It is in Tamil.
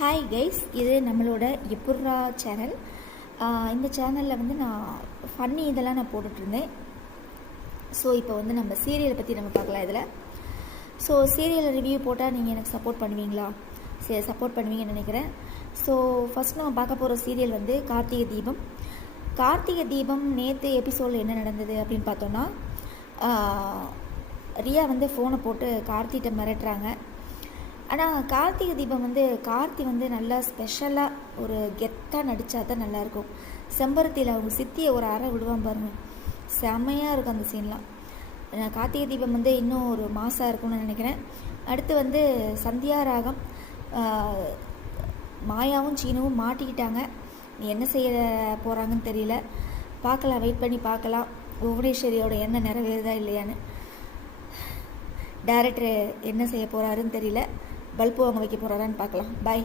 ஹாய் கைஸ், இது நம்மளோட எப்புர்ரா சேனல். இந்த சேனலில் வந்து நான் ஃபன்னி இதெல்லாம் நான் போட்டுட்ருந்தேன். ஸோ இப்போ வந்து நம்ம சீரியலை பற்றி நம்ம பார்க்கலாம். இதில் ஸோ சீரியல் ரிவ்யூ போட்டால் நீங்கள் எனக்கு சப்போர்ட் பண்ணுவீங்களா? சரி, சப்போர்ட் பண்ணுவீங்கன்னு நினைக்கிறேன். ஸோ ஃபஸ்ட் நம்ம பார்க்க போகிற சீரியல் வந்து கார்த்திகை தீபம். கார்த்திகை தீபம் நேற்று எபிசோடில் என்ன நடந்தது அப்படின்னு பார்த்தோன்னா, ரியா வந்து ஃபோனை போட்டு கார்த்திகிட்ட மிரட்டுறாங்க. ஆனால் கார்த்திகை தீபம் வந்து கார்த்தி வந்து நல்லா ஸ்பெஷலாக ஒரு கெத்தாக நடித்தா தான் நல்லாயிருக்கும். செம்பருத்தியில் அவங்க சித்தியை ஒரு அறை விடுவான் பாருங்கள், செம்மையாக இருக்கும் அந்த சீன்லாம். கார்த்திகை தீபம் வந்து இன்னும் ஒரு மாதம் இருக்கும்னு நினைக்கிறேன். அடுத்து வந்து சந்தியா ராகம், மாயாவும் சீனுவும் மாட்டிக்கிட்டாங்க. என்ன செய்ய போகிறாங்கன்னு தெரியல. பார்க்கலாம், வெயிட் பண்ணி பார்க்கலாம் புவனேஸ்வரியோட எண்ணம் நிறைவேறுதா இல்லையான்னு. டைரக்டர் என்ன செய்ய போகிறாருன்னு தெரியல. பல்பு வாங்க வைக்க போகிறாரான்னு பார்க்கலாம். பாய்.